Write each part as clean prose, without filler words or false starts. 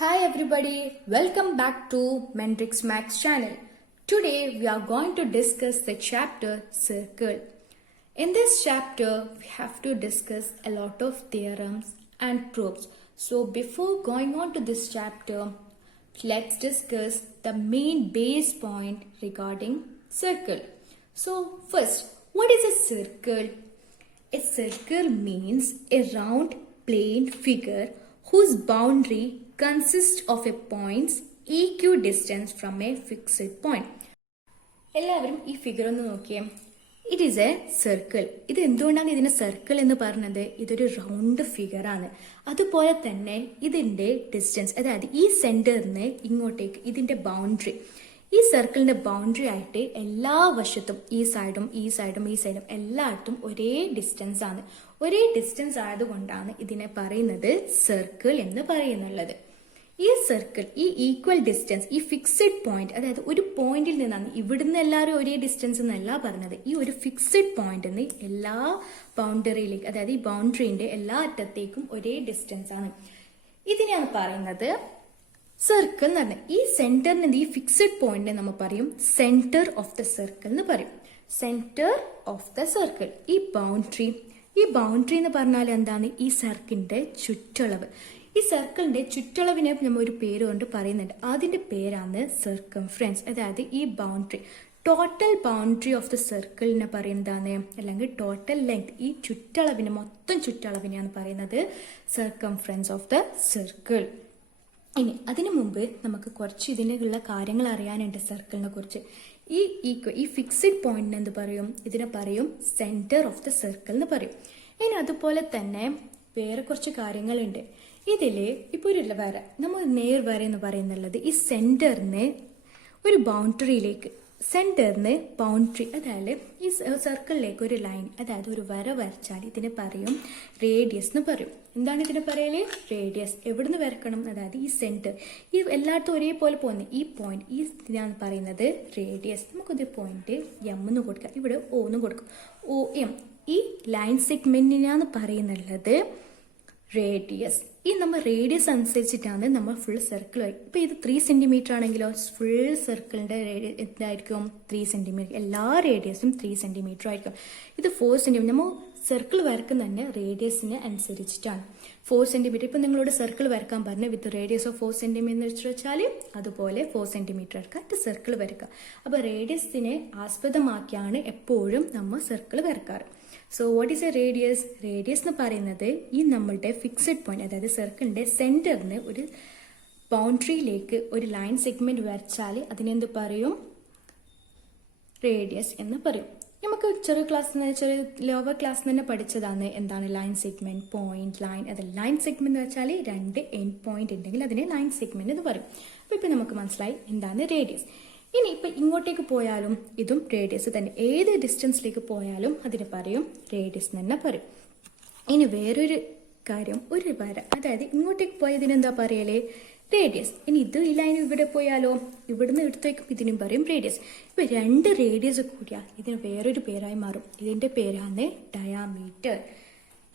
Hi everybody, welcome back to Mendrix Max channel. Today we are going to discuss the chapter Circle. In this chapter we have to discuss a lot of theorems and proofs. So before going on to this chapter, let's discuss the main base point regarding circle. So first, what is a circle? A circle means a round plane figure whose boundary consists of a point's equidistance from a fixed point. എല്ലാവരും ഈ figure ഒന്ന് നോക്കിയേ. It is A circle. ഇത് എന്തുകൊണ്ടാണ് ഇതിനെ circle എന്ന് പറഞ്ഞത്? ഇതൊരു റൗണ്ട് ഫിഗർ ആണ്. അതുപോലെ തന്നെ ഇതിന്റെ ഡിസ്റ്റൻസ്, അതായത് ഈ സെന്ററിന് ഇങ്ങോട്ടേക്ക് ഇതിന്റെ ബൗണ്ടറി, ഈ സർക്കിളിന്റെ ബൗണ്ടറി ആയിട്ട് എല്ലാ വശത്തും ഈ സൈഡും എല്ലായിടത്തും ഒരേ ഡിസ്റ്റൻസ് ആണ്. ഒരേ ഡിസ്റ്റൻസ് ആയതുകൊണ്ടാണ് ഇതിനെ പറയുന്നത് സർക്കിൾ എന്ന് പറയുന്നുള്ളത്. ഈ സർക്കിൾ, ഈ ഈക്വൽ ഡിസ്റ്റൻസ്, ഈ ഫിക്സഡ് പോയിന്റ്, അതായത് ഒരു പോയിന്റിൽ നിന്നാണ്, ഇവിടുന്ന് എല്ലാവരും ഒരേ ഡിസ്റ്റൻസ് എന്നല്ല പറഞ്ഞത്, ഈ ഒരു ഫിക്സഡ് പോയിന്റിൽ നിന്ന് എല്ലാ ബൗണ്ടറിയിലേക്ക്, അതായത് ഈ ബൗണ്ടറിന്റെ എല്ലാ അറ്റത്തേക്കും ഒരേ ഡിസ്റ്റൻസ് ആണ്. ഇതിനെയാണ് പറയുന്നത് സർക്കിൾ എന്ന് പറഞ്ഞത്. ഈ സെന്ററിന്, ഈ ഫിക്സഡ് പോയിന്റിനെ നമ്മൾ പറയും സെന്റർ ഓഫ് ദ സർക്കിൾ എന്ന് പറയും. Centre of the circle. ഈ ബൗണ്ടറി എന്ന് പറഞ്ഞാൽ എന്താണ്? ഈ സർക്കിളിന്റെ ചുറ്റളവ്. ഈ സർക്കിളിന്റെ ചുറ്റളവിനെ നമ്മൾ ഒരു പേര് കൊണ്ട് പറയുന്നുണ്ട്. അതിന്റെ പേരാണ് സർക്കംഫറൻസ്. അതായത് ഈ boundary, total boundary of the സർക്കിളിനെ പറയുന്നതാണ്, അല്ലെങ്കിൽ ടോട്ടൽ ലെങ്ത്, ഈ ചുറ്റളവിനെ, മൊത്തം ചുറ്റളവിനെയാണ് പറയുന്നത് സർക്കംഫറൻസ് ഓഫ് ദ സർക്കിൾ. ഇനി അതിനു മുമ്പ് നമുക്ക് കുറച്ച് ഇതിനുള്ള കാര്യങ്ങൾ അറിയാനുണ്ട് സർക്കിളിനെ കുറിച്ച്. ഈ ഫിക്സഡ് പോയിന്റിന് എന്ത് പറയും? ഇതിനെ പറയും സെന്റർ ഓഫ് ദ സർക്കിൾ എന്ന് പറയും. ഇനി അതുപോലെ തന്നെ വേറെ കുറച്ച് കാര്യങ്ങളുണ്ട് ഇതില്. ഇപ്പൊ ഒരു വര, നമ്മൾ നേർവര എന്ന് പറയുന്നുള്ളത് ഈ സെന്ററിന് ഒരു ബൗണ്ടറിയിലേക്ക്, സെന്ററിന് ബൗണ്ടറി, അതായത് ഈ സർക്കിളിലേക്ക് ഒരു ലൈൻ, അതായത് ഒരു വര വരച്ചാൽ ഇതിനെ പറയും റേഡിയസ് എന്ന് പറയും. എന്താണ് ഇതിനെ പറയല്? റേഡിയസ്. എവിടുന്ന് വരക്കണം? അതായത് ഈ സെന്റർ, ഈ എല്ലായിടത്തും ഒരേപോലെ പോകുന്ന ഈ പോയിന്റ്, ഈ ഇതിനാണ് പറയുന്നത് റേഡിയസ്. നമുക്കൊരു പോയിന്റ് എം എന്ന് കൊടുക്കാം, ഇവിടെ ഒ എന്ന് കൊടുക്കും. ഒ എം, ഈ ലൈൻ സെഗ്മെന്റിനാണ് പറയുന്നുള്ളത് റേഡിയസ്. ഈ നമ്മൾ റേഡിയസ് അനുസരിച്ചിട്ടാണ് നമ്മൾ ഫുൾ സർക്കിൾ. ഇപ്പൊ ഇത് 3 സെന്റിമീറ്റർ ആണെങ്കിലോ ഫുൾ സർക്കിളിന്റെ എന്തായിരിക്കും? 3 സെന്റിമീറ്റർ. എല്ലാ റേഡിയസും 3 സെന്റിമീറ്റർ ആയിരിക്കും. ഇത് 4 സെന്റിമീറ്റർ. നമ്മൾ സർക്കിൾ വരക്കുന്ന തന്നെ റേഡിയസിന് അനുസരിച്ചിട്ടാണ്. 4 സെന്റിമീറ്റർ. ഇപ്പൊ നിങ്ങളോട് സർക്കിൾ വരക്കാൻ പറഞ്ഞു വിത്ത് റേഡിയസ് ഓഫ് 4 സെന്റിമീറ്റർ വെച്ചാൽ അതുപോലെ 4 സെന്റിമീറ്റർ എടുക്കുക, സർക്കിൾ വരക്കുക. അപ്പൊ റേഡിയസിനെ ആസ്പദമാക്കിയാണ് എപ്പോഴും നമ്മൾ സർക്കിൾ വരക്കാറ്. So what is a radius? Radius എന്ന് പറയുന്നത് ഈ നമ്മളുടെ ഫിക്സഡ് പോയിന്റ്, അതായത് സർക്കിളിന്റെ സെന്ററിന് ഒരു ബൗണ്ടറിയിലേക്ക് ഒരു ലൈൻ സെഗ്മെന്റ് വരച്ചാൽ അതിനെന്ത് പറയും? റേഡിയസ് എന്ന് പറയും. നമുക്ക് ചെറിയ ലോവർ ക്ലാസ് തന്നെ പഠിച്ചതാണ് എന്താണ് ലൈൻ സെഗ്മെന്റ്, പോയിന്റ്, ലൈൻ. അത് ലൈൻ സെഗ്മെന്റ് എന്ന് വെച്ചാൽ 2 എൻഡ് പോയിന്റ് ഉണ്ടെങ്കിൽ അതിനെ ലൈൻ സെഗ്മെന്റ് എന്ന് പറയും. അപ്പൊ ഇപ്പൊ നമുക്ക് മനസ്സിലായി എന്താണ് റേഡിയസ്. ഇനി ഇപ്പൊ ഇങ്ങോട്ടേക്ക് പോയാലും ഇതും റേഡിയസ് തന്നെ. ഏത് ഡിസ്റ്റൻസിലേക്ക് പോയാലും അതിന് പറയും റേഡിയസ് തന്നെ പറയും. ഇനി വേറൊരു കാര്യം, ഒരു വര, അതായത് ഇങ്ങോട്ടേക്ക് പോയതിനെന്താ പറയലേ? റേഡിയസ്. ഇനി ഇത് ഈ ലൈൻ ഇവിടെ പോയാലോ, ഇവിടുന്ന് എടുത്തേക്കും ഇതിനും പറയും റേഡിയസ്. ഇപ്പൊ 2 റേഡിയസ് കൂടിയാ ഇതിന് വേറൊരു പേരായി മാറും. ഇതിന്റെ പേരാണ് ഡയാമീറ്റർ.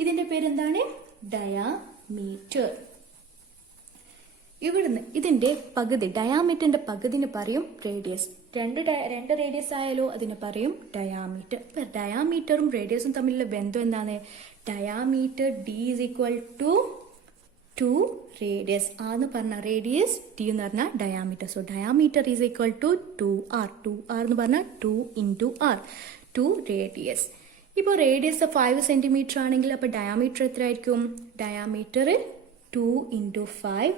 ഇതിന്റെ പേരെന്താണ്? ഡയാമീറ്റർ. ഇവിടുന്ന് ഇതിന്റെ പകുതി, ഡയാമീറ്ററിന്റെ പകുതിന് പറയും റേഡിയസ്. രണ്ട് റേഡിയസ് ആയാലോ അതിന് പറയും ഡയാമീറ്റർ. ഇപ്പൊ ഡയാമീറ്ററും റേഡിയസും തമ്മിലുള്ള ബന്ധം എന്താണ്? Diameter D is equal to 2 radius. ആന്ന് പറഞ്ഞ റേഡിയസ്, ഡി എന്ന് പറഞ്ഞാൽ diameter. So diameter is equal to 2r. 2r എന്ന് പറഞ്ഞാൽ 2 into r, 2 റേഡിയസ്. ഇപ്പോൾ റേഡിയസ് 5 സെന്റിമീറ്റർ ആണെങ്കിൽ അപ്പൊ ഡയാമീറ്റർ എത്ര ആയിരിക്കും? Diameter 2 into 5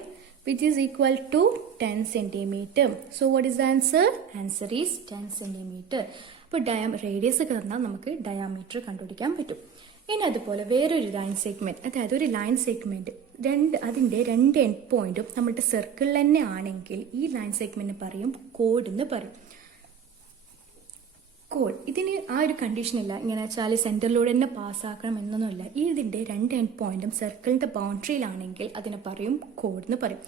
which is equal to 10 centimeter. So what is the answer? Answer is 10 centimeter. അപ്പോൾ റേഡിയസ് പറഞ്ഞാൽ നമുക്ക് ഡയാമീറ്റർ കണ്ടുപിടിക്കാൻ പറ്റും. ഇനി അതുപോലെ വേറൊരു ലൈൻ സെഗ്മെന്റ്, അതായത് ഒരു ലൈൻ സെഗ്മെന്റ് അതിന്റെ 2 എൻഡ് പോയിന്റും നമ്മുടെ സർക്കിൾ തന്നെ ആണെങ്കിൽ ഈ ലൈൻ സെഗ്മെന്റ് പറയും കോഡ് എന്ന് പറയും. കോഡ്. ഇതിന് ആ ഒരു കണ്ടീഷൻ ഇല്ല, ഇങ്ങനെ വെച്ചാൽ സെന്ററിലൂടെ തന്നെ പാസ്സാക്കണം എന്നൊന്നുമില്ല. ഇതിന്റെ 2 എൻഡ് പോയിന്റും സർക്കിളിന്റെ ബൗണ്ടറിയിലാണെങ്കിൽ അതിനെ പറയും കോഡ് എന്ന് പറയും.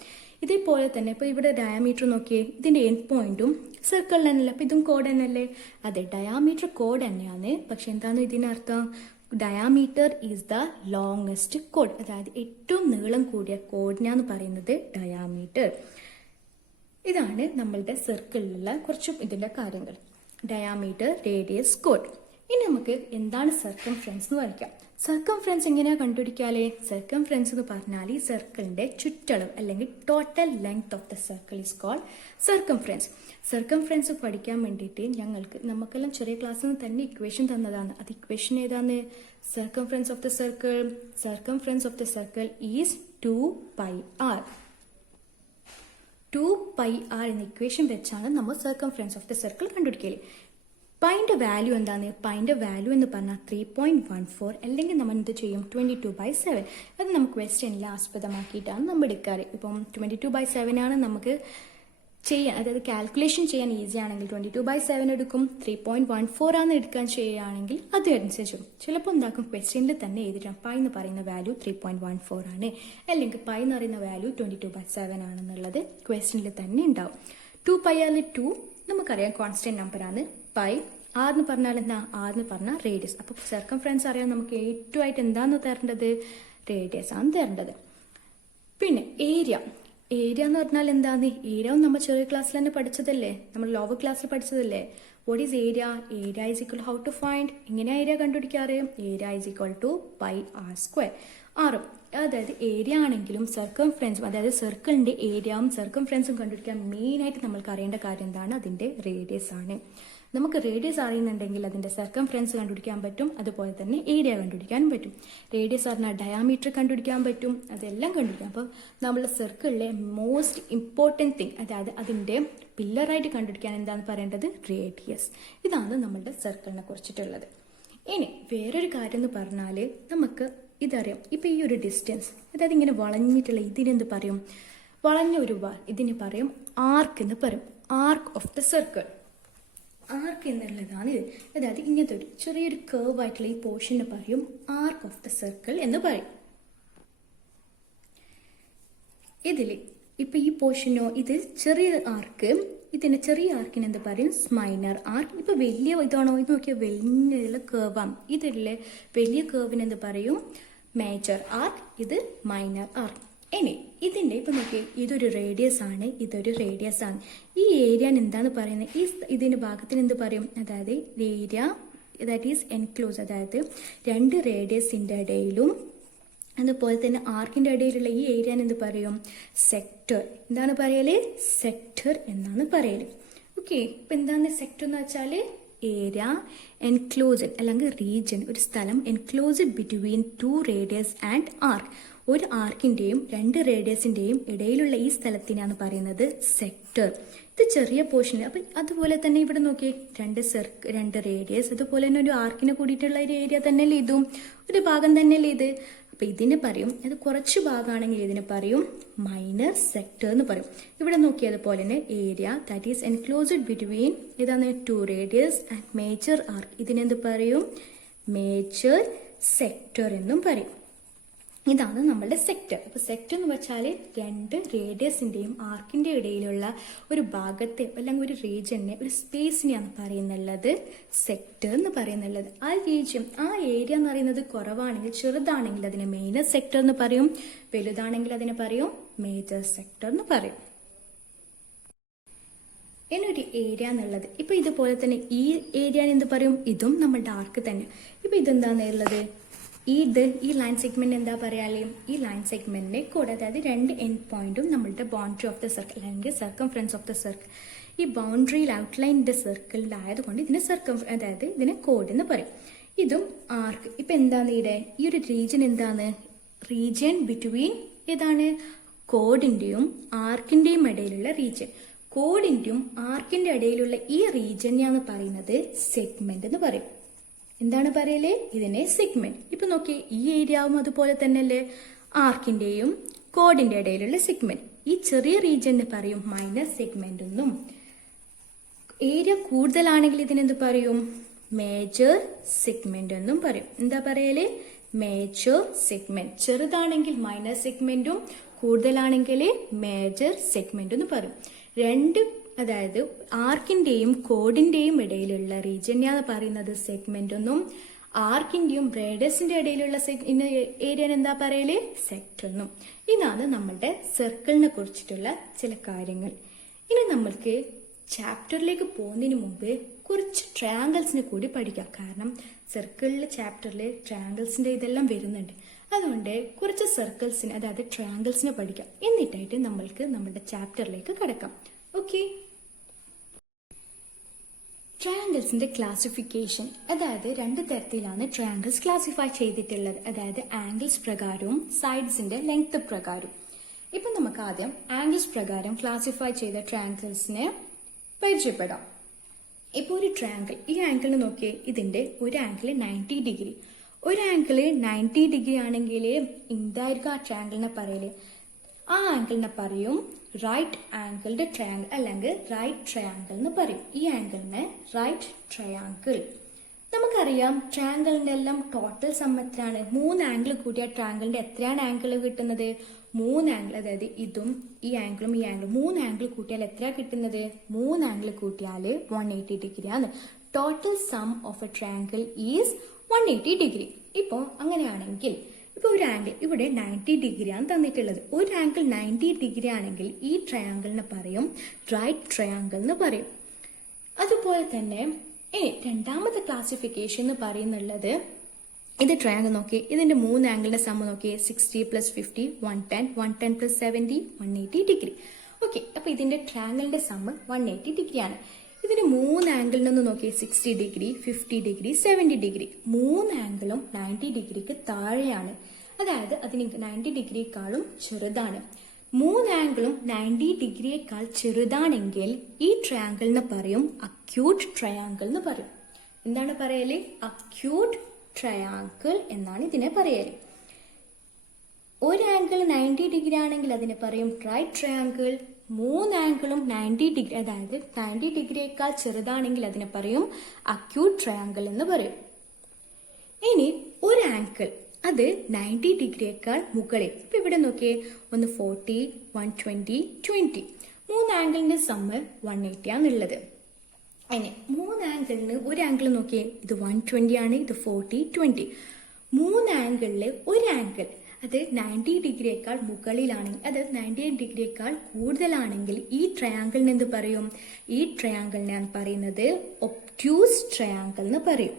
ഇതേപോലെ തന്നെ ഇപ്പൊ ഇവിടെ ഡയാമീറ്റർ നോക്കിയേ, ഇതിന്റെ എൻഡ് പോയിന്റും സർക്കിൾ തന്നെയല്ല, അപ്പൊ ഇതും കോഡ് തന്നെയല്ലേ? അതെ, ഡയാമീറ്റർ കോഡ് തന്നെയാണ്. പക്ഷെ എന്താണ് ഇതിനർത്ഥം? Diameter is the longest code, അതായത് ഏറ്റവും നീളം കൂടിയ കോഡിനാന്ന് പറയുന്നത് ഡയാമീറ്റർ. ഇതാണ് നമ്മളുടെ സർക്കിളിലുള്ള കുറച്ച് ഇതിന്റെ കാര്യങ്ങൾ. Diameter, radius, code. ഇനി നമുക്ക് എന്താണ് സർക്കംഫറൻസ് എന്ന് വരയ്ക്കാം. സർക്കംഫറൻസ് എങ്ങനെയാ കണ്ടുപിടിക്കാലേ? സർക്കംഫറൻസ് എന്ന് പറഞ്ഞാൽ ഈ സർക്കിളിന്റെ ചുറ്റളവ് അല്ലെങ്കിൽ total length of the circle is called circumference. Circumference പഠിക്കാൻ വേണ്ടിയിട്ട് നമുക്കെല്ലാം ചെറിയ ക്ലാസ്സിൽ നിന്ന് തന്നെ ഇക്വേഷൻ തന്നതാണ്. അത് ഇക്വേഷൻ ഏതാണ്? Circumference of the circle is 2πr. 2πr എന്ന ഇക്വേഷൻ വെച്ചാണ് നമ്മൾ സർക്കംഫറൻസ് ഓഫ് ദ സർക്കിൾ കണ്ടുപിടിക്കല്. പൈന്റെ വാല്യൂ എന്താണ്? പൈന്റെ വാല്യൂ എന്ന് പറഞ്ഞാൽ 3.14, അല്ലെങ്കിൽ നമ്മൾ എന്ത് ചെയ്യും? 22/7. അത് നമുക്ക് ക്വസ്റ്റ്യനിൽ ആസ്പദമാക്കിയിട്ടാണ് നമ്മൾ എടുക്കാറ്. ഇപ്പം 22/7 ആണ് നമുക്ക് ചെയ്യാൻ, അതായത് കാൽക്കുലേഷൻ ചെയ്യാൻ ഈസി ആണെങ്കിൽ 22/7 എടുക്കും. 3.14 ആണ് എടുക്കാൻ ചെയ്യുകയാണെങ്കിൽ അതനുസരിച്ചും ചിലപ്പോൾ എന്താക്കും, ക്വസ്റ്റ്യനിൽ തന്നെ എഴുതിട്ടാം പൈ എന്ന് പറയുന്ന വാല്യൂ 3.14 ആണ്, അല്ലെങ്കിൽ പൈ എന്ന് പറയുന്ന വാല്യൂ 22/7 ആണെന്നുള്ളത് ക്വസ്റ്റ്യനിൽ തന്നെ ഉണ്ടാവും. 2π 2 നമുക്കറിയാം കോൺസ്റ്റന്റ് നമ്പർ ആണ്. പൈ ആർ എന്ന് പറഞ്ഞാൽ എന്താ? ആർ എന്ന് പറഞ്ഞാൽ റേഡിയസ്. അപ്പൊ സർക്കംഫറൻസ് അറിയാൻ നമുക്ക് ഏറ്റവും ആയിട്ട് എന്താന്ന് തരേണ്ടത്? റേഡിയസ് ആണ് തരേണ്ടത്. പിന്നെ ഏരിയ എന്ന് പറഞ്ഞാൽ എന്താണ്? ഏരിയ നമ്മൾ ചെറിയ ക്ലാസ്സിൽ തന്നെ പഠിച്ചതല്ലേ, നമ്മൾ ലോവർ ക്ലാസ്സിൽ പഠിച്ചതല്ലേ. What is area? Area is equal how to find? എങ്ങനെയാ ഏരിയ കണ്ടുപിടിക്കാറ്? Area is equal to πr². ആറും, അതായത് ഏരിയ ആണെങ്കിലും സർക്കംഫറൻസും, അതായത് സർക്കിളിന്റെ ഏരിയയും സർക്കംഫറൻസും കണ്ടുപിടിക്കാൻ മെയിൻ ആയിട്ട് നമ്മൾക്ക് അറിയേണ്ട കാര്യം എന്താണ്? അതിന്റെ റേഡിയസ് ആണ്. നമുക്ക് റേഡിയസ് അറിയുന്നുണ്ടെങ്കിൽ അതിന്റെ സർക്കംഫറൻസ് കണ്ടുപിടിക്കാൻ പറ്റും, അതുപോലെ തന്നെ ഏരിയ കണ്ടുപിടിക്കാനും പറ്റും. റേഡിയസ് പറഞ്ഞാൽ ഡയാമീറ്റർ കണ്ടുപിടിക്കാൻ പറ്റും, അതെല്ലാം കണ്ടുപിടിക്കാം. അപ്പോൾ നമ്മുടെ സർക്കിളിലെ മോസ്റ്റ് ഇമ്പോർട്ടൻറ്റ് തിങ്, അതായത് അതിന്റെ പില്ലറായിട്ട് കണ്ടുപിടിക്കാൻ എന്താണ് പറയേണ്ടത്? റേഡിയസ്. ഇതാണ് നമ്മളുടെ സർക്കിളിനെ കുറിച്ചിട്ടുള്ളത്. ഇനി വേറൊരു കാര്യം എന്ന് പറഞ്ഞാൽ നമുക്ക് ഇതറിയാം. ഇപ്പൊ ഈ ഒരു ഡിസ്റ്റൻസ്, അതായത് ഇങ്ങനെ വളഞ്ഞിട്ടുള്ള ഇതിനെന്ത് പറയും? വളഞ്ഞ ഒരു ഇതിന് പറയും ആർക്ക് എന്ന് പറയും. Arc of the circle. ആർക്ക് എന്നുള്ളതാണ് ഇത്. അതായത് ഇങ്ങനത്തെ ഒരു ചെറിയൊരു കേർവ് ആയിട്ടുള്ള ഈ പോർഷന് പറയും ആർക്ക് ഓഫ് ദ സർക്കിൾ എന്ന് പറയും. ഇതില് ഇപ്പൊ ഈ പോർഷനോ, ഇത് ചെറിയ ആർക്ക്, ഇതിന്റെ ചെറിയ ആർക്കിന് എന്ത് പറയും? മൈനർ ആർക്ക്. ഇപ്പൊ വലിയ ഇതാണോ? ഇത് നോക്കിയാൽ വലിയ കേർവാണ്. ഇതിലെ വലിയ കേർവിന് എന്ത് പറയും? Major arc. ഇത് മൈനർ ആർക്ക്. ഇനി ഇതിന്റെ ഇപ്പൊ നോക്കിയേ, ഇതൊരു റേഡിയസ് ആണ്, ഇതൊരു റേഡിയസ് ആണ്. ഈ ഏരിയ എന്താണ് പറയുന്നത്? ഈ ഇതിന്റെ ഭാഗത്തിന് എന്ത് പറയും? അതായത് ഏരിയ ദാറ്റ് ഈസ് എൻക്ലോസ്, അതായത് രണ്ട് റേഡിയസിന്റെ ഇടയിലും അതുപോലെ തന്നെ ആർക്കിന്റെ ഇടയിലുള്ള ഈ ഏരിയ എന്ത് പറയും? സെക്ടർ. എന്താണ് പറയല്? സെക്ടർ എന്നാണ് പറയല്. ഓക്കെ, ഇപ്പൊ എന്താണ് സെക്ടർ എന്ന് വെച്ചാല് ഏരിയ എൻക്ലോസ്ഡ് അല്ലെങ്കിൽ റീജിയൻ, ഒരു സ്ഥലം enclosed between 2 radius and arc. ഒരു ആർക്കിന്റെയും രണ്ട് റേഡിയസിന്റെയും ഇടയിലുള്ള ഈ സ്ഥലത്തിനാണ് പറയുന്നത് സെക്ടർ. ഇത് ചെറിയ പോർഷൻ. അപ്പൊ അതുപോലെ തന്നെ ഇവിടെ നോക്കിയേ, രണ്ട് റേഡിയസ്, അതുപോലെ തന്നെ ഒരു ആർക്കിനെ കൂടിയിട്ടുള്ള ഒരു ഏരിയ തന്നെയല്ലേ ഇതും, ഒരു ഭാഗം തന്നെയല്ലേ ഇത്. അപ്പൊ ഇതിന് പറയും, അത് കുറച്ച് ഭാഗമാണെങ്കിൽ ഇതിന് പറയും മൈനർ സെക്ടർ എന്ന് പറയും. ഇവിടെ നോക്കിയതുപോലെ തന്നെ area that is enclosed between ഇതാണ് 2 റേഡിയസ് ആൻഡ് മേജർ ആർക്ക്. ഇതിനെന്ത് പറയും? മേജർ സെക്ടർ എന്നും പറയും. ഇതാണ് നമ്മളുടെ സെക്ടർ. അപ്പൊ സെക്ടർ എന്ന് വെച്ചാൽ രണ്ട് റേഡിയസിന്റെയും ആർക്കിന്റെ ഇടയിലുള്ള ഒരു ഭാഗത്തെ അല്ലെങ്കിൽ ഒരു റീജിയനെ, ഒരു സ്പേസിനെയാണ് പറയുന്നുള്ളത് സെക്ടർ എന്ന് പറയുന്നുള്ളത്. ആ റീജിയൻ, ആ ഏരിയ എന്ന് പറയുന്നത് കുറവാണെങ്കിൽ, ചെറുതാണെങ്കിൽ അതിനെ മൈനർ സെക്ടർ എന്ന് പറയും, വലുതാണെങ്കിൽ അതിനെ പറയും മേജർ സെക്ടർ എന്ന് പറയും. എന്നൊരു ഏരിയ എന്നുള്ളത് ഇപ്പൊ ഇതുപോലെ തന്നെ ഈ ഏരിയ എന്ത് പറയും? ഇതും നമ്മളുടെ ആർക്ക് തന്നെ. ഇപ്പൊ ഇതെന്താന്നുള്ളത്, ഈ ലൈൻ സെഗ്മെന്റ് എന്താ പറയാല്ലേ? ഈ ലൈൻ സെഗ്മെന്റിന്റെ കോഡ്, അതായത് രണ്ട് എൻഡ് പോയിന്റും നമ്മളുടെ ബൗണ്ടറി ഓഫ് ദ സർക്കിൾ അല്ലെങ്കിൽ സർക്കംഫറൻസ് ഓഫ് ദ സർക്കിൾ. ഈ ബൗണ്ടറിയിൽ ഔട്ട്ലൈനിന്റെ സർക്കിളിലായതുകൊണ്ട് ഇതിനെ അതായത് ഇതിനെ കോഡ് എന്ന് പറയും. ഇതും ആർക്ക്. ഇപ്പൊ എന്താണ് ഇവിടെ ഈ ഒരു റീജിയൻ? എന്താണ് റീജിയൻ ബിറ്റ്വീൻ ഏതാണ്? കോഡിന്റെയും ആർക്കിന്റെയും ഇടയിലുള്ള റീജിയൻ. കോഡിന്റെയും ആർക്കിന്റെ ഇടയിലുള്ള ഈ റീജിയനെയാണ് പറയുന്നത് സെഗ്മെന്റ് എന്ന് പറയും. എന്താണ് പറയലേ? ഇതിനെ സെഗ്മെന്റ്. ഇപ്പൊ നോക്കിയേ, ഈ ഏരിയവും അതുപോലെ തന്നെയല്ലേ ആർക്കിന്റെയും കോഡിന്റെ ഇടയിലുള്ള സെഗ്മെന്റ്. ഈ ചെറിയ റീജിയന് പറയും മൈനർ സെഗ്മെന്റ് എന്നും. ഏരിയ കൂടുതലാണെങ്കിൽ ഇതിനെന്ത് പറയും? മേജർ സെഗ്മെന്റ് എന്നും പറയും. എന്താ പറയലേ? Major segment. ചെറുതാണെങ്കിൽ മൈനർ സെഗ്മെന്റും കൂടുതലാണെങ്കിൽ മേജർ സെഗ്മെന്റ് എന്ന് പറയും. അതായത് ആർക്കിന്റെയും കോഡിന്റെയും ഇടയിലുള്ള റീജിയനെയാണ് പറയുന്നത് സെഗ്മെന്റ് എന്നും, ആർക്കിന്റെയും റേഡിയസിന്റെ ഇടയിലുള്ള ഏരിയ എന്താ പറയല്? സെക്ടർ എന്നും. ഇതാണ് നമ്മളുടെ സർക്കിളിനെ കുറിച്ചിട്ടുള്ള ചില കാര്യങ്ങൾ. ഇനി നമ്മൾക്ക് ചാപ്റ്ററിലേക്ക് പോകുന്നതിന് മുമ്പ് കുറച്ച് ട്രയാങ്കിൾസിനെ കൂടി പഠിക്കാം. കാരണം സർക്കിളിലെ ചാപ്റ്ററിൽ ട്രയാങ്കിൾസിന്റെ ഇതെല്ലാം വരുന്നുണ്ട്. അതുകൊണ്ട് കുറച്ച് സർക്കിൾസിന്, അതായത് ട്രയാങ്കിൾസിനെ പഠിക്കാം. എന്നിട്ടായിട്ട് നമ്മൾക്ക് നമ്മുടെ ചാപ്റ്ററിലേക്ക് കടക്കാം. ഓക്കെ. ട്രയാങ്കിൾസിന്റെ ക്ലാസിഫിക്കേഷൻ, അതായത് 2 തരത്തിലാണ് ട്രയാങ്കിൾസ് ക്ലാസിഫൈ ചെയ്തിട്ടുള്ളത്. അതായത് ആംഗിൾസ് പ്രകാരവും സൈഡ്സിന്റെ ലെങ്ത് പ്രകാരവും. ഇപ്പൊ നമുക്ക് ആദ്യം ആംഗിൾസ് പ്രകാരം ക്ലാസിഫൈ ചെയ്ത ട്രയാങ്കിൾസിനെ പരിചയപ്പെടാം. ഇപ്പൊ ഒരു ട്രയാങ്കിൾ, ഈ ആംഗിളിന് നോക്കിയേ, ഇതിന്റെ ഒരു ആംഗിൾ 90 ഡിഗ്രി. ഒരു ആംഗിള് 90 ഡിഗ്രി ആണെങ്കിൽ എന്തായിരിക്കും ആ ട്രയാങ്കിളിനെ പറയല്? ആ ആംഗിളിനെ പറയും റൈറ്റ് ആംഗിൾഡ് ട്രയാങ്കിൾ അല്ലെങ്കിൽ റൈറ്റ് ട്രയാങ്കിൾ എന്ന് പറയും. ഈ ആംഗിളിനെ റൈറ്റ് ട്രയാങ്കിൾ. നമുക്കറിയാം ട്രയാങ്കിളിന്റെ എല്ലാം ടോട്ടൽ സം എത്രയാണ്? 3 ആംഗിൾ കൂട്ടിയ ട്രയാങ്കിളിന്റെ എത്രയാണ് ആംഗിൾ കിട്ടുന്നത്? 3 ആംഗിൾ. അതായത് ഇതും ഈ ആംഗിളും ഈ ആംഗിളും 3 ആംഗിൾ കൂട്ടിയാൽ എത്രയാണ് കിട്ടുന്നത്? 3 ആംഗിൾ കൂട്ടിയാൽ 180 ഡിഗ്രിയാണ്. Total some of A triangle is 180 degree. ഇപ്പോൾ അങ്ങനെയാണെങ്കിൽ ഇപ്പൊ ഒരു ആംഗിൾ ഇവിടെ 90 ഡിഗ്രിയാണ് തന്നിട്ടുള്ളത്. ഒരു ആംഗിൾ 90 ഡിഗ്രി ആണെങ്കിൽ ഈ ട്രയാങ്കിളിനെ പറയും റൈറ്റ് ട്രയാങ്കിൾ എന്ന് പറയും. അതുപോലെ തന്നെ രണ്ടാമത്തെ ക്ലാസിഫിക്കേഷൻ എന്ന് പറയുന്നുള്ളത്, ഇത് ട്രയാങ്കിൾ നോക്കി, ഇതിന്റെ 3 ആംഗിളിന്റെ സം നോക്കി, 60 + 50 110, 110 + 70 180 ഡിഗ്രി. ഓക്കെ, അപ്പൊ ഇതിന്റെ ട്രയാങ്കിളിന്റെ സം 180 ഡിഗ്രിയാണ്. ഇതിന് 3 ആംഗിളിൽ നിന്ന് നോക്കി, 60 ഡിഗ്രി, 50 ഡിഗ്രി, 70 ഡിഗ്രി. 3 ആംഗിളും 90 ഡിഗ്രിക്ക് താഴെയാണ്. അതായത് അതിന് 90 ഡിഗ്രിയേക്കാളും ചെറുതാണ്. 3 ആംഗിളും 90 ഡിഗ്രിയേക്കാൾ ചെറുതാണെങ്കിൽ ഈ ട്രയാങ്കിളിനെ പറയും അക്യൂട്ട് ട്രയാങ്കിൾ എന്ന് പറയും. എന്താണ് പറയല്? അക്യൂട്ട് ട്രയാങ്കിൾ എന്നാണ് ഇതിനെ പറയല്. ഒരു ആംഗിൾ 90 ഡിഗ്രി ആണെങ്കിൽ അതിനെ പറയും റൈറ്റ് ട്രയാങ്കിൾ. 3 ആംഗിളും 90 ഡിഗ്രി, അതായത് 90 ഡിഗ്രിയേക്കാൾ ചെറുതാണെങ്കിൽ അതിനെ പറയും അക്യൂട്ട് ട്രയാങ്കിൾ എന്ന് പറയും. ഇനി ഒരു ആംഗിൾ അത് 90 ഡിഗ്രിയേക്കാൾ മുകളിൽ, ഇപ്പൊ ഇവിടെ നോക്കിയേ, ഒന്ന് 40, 120, 20. 3 ആംഗിളിന്റെ സമ്മ് 180 ആണുള്ളത്. അതിന് 3 ആംഗിളിന് ഒരു ആംഗിൾ നോക്കിയേ, ഇത് 120 ആണ്, ഇത് 40, 20. 3 ആംഗിളിൽ ഒരു ആംഗിൾ അത് 90 ഡിഗ്രിയേക്കാൾ മുകളിലാണെങ്കിൽ, അതായത് 90 ഡിഗ്രിയേക്കാൾ കൂടുതലാണെങ്കിൽ ഈ ട്രയാങ്കിളിന് എന്ത് പറയും? ഈ ട്രയാങ്കിളിനെയാണ് പറയുന്നത് ഒബ്റ്റ്യൂസ് ട്രയാങ്കിൾ എന്ന് പറയും.